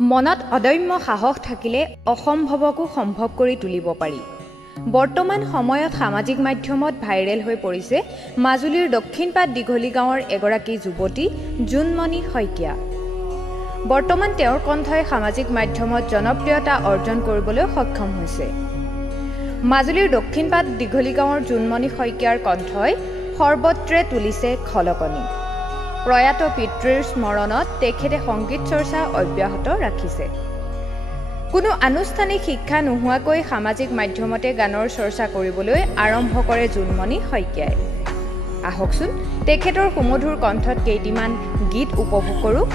মনত অদম্য সাহস থাকিলে অসম্ভৱকো সম্ভৱ কৰি তুলিব পাৰি। বৰ্তমান সময়ত সামাজিক মাধ্যমত ভাইৰেল হৈ পৰিছে মাজুলীৰ দক্ষিণপাট দীঘলী গাঁৱৰ এগৰাকী যুৱতী জোনমণি শইকীয়া। বৰ্তমান তেওঁৰ কণ্ঠই সামাজিক মাধ্যমত জনপ্ৰিয়তা অৰ্জন কৰিবলৈ সক্ষম হৈছে। মাজুলীৰ দক্ষিণপাট দীঘলী গাঁৱৰ জোনমণি শইকীয়াৰ কণ্ঠই সৰ্বত্ৰে তুলিছে খলকনি। প্ৰয়াত পিতৃৰ স্মৰণত তেখেতে সংগীত চৰ্চা অব্যাহত ৰাখিছে। কোনো আনুষ্ঠানিক শিক্ষা নোহোৱাকৈ সামাজিক মাধ্যমতে গানৰ চৰ্চা কৰিবলৈ আৰম্ভ কৰে জোনমণি শইকীয়াই। আহকচোন তেখেতৰ সুমধুৰ কণ্ঠত কেইটিমান গীত উপভোগ কৰোঁ।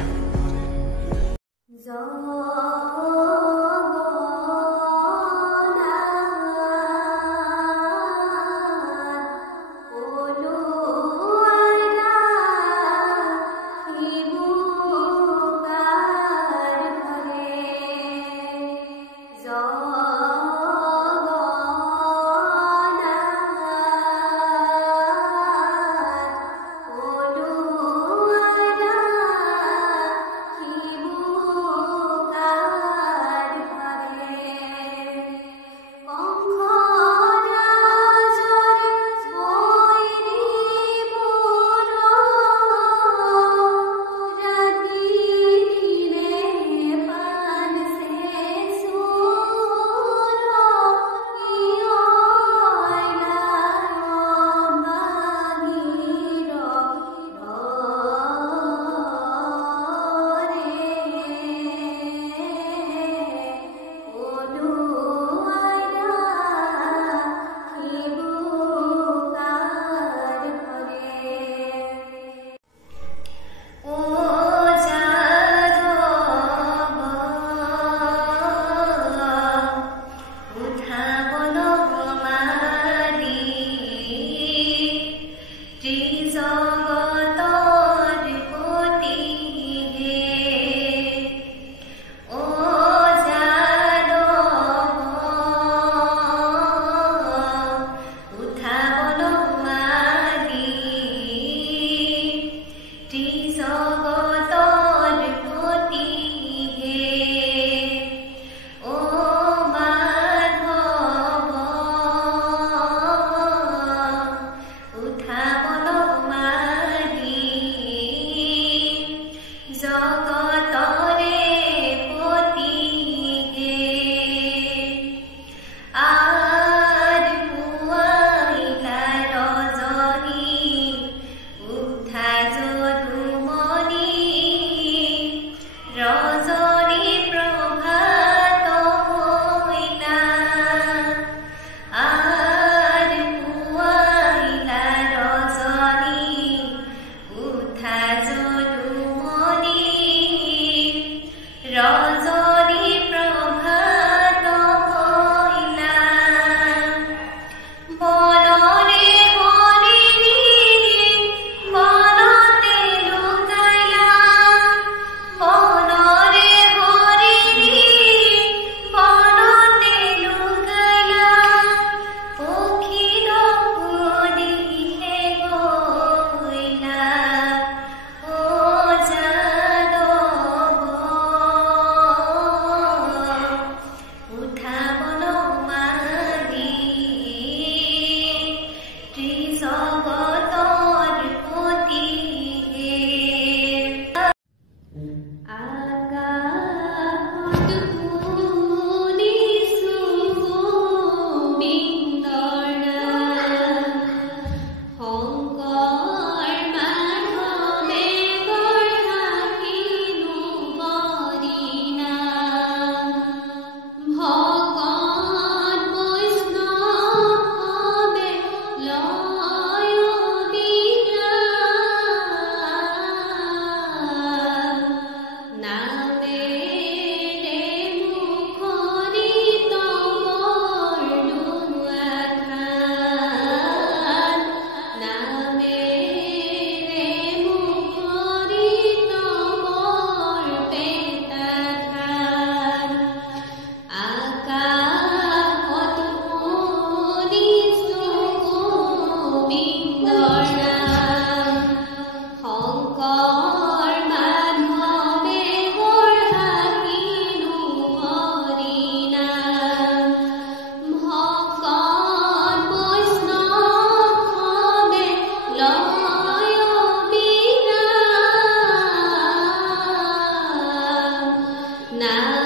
না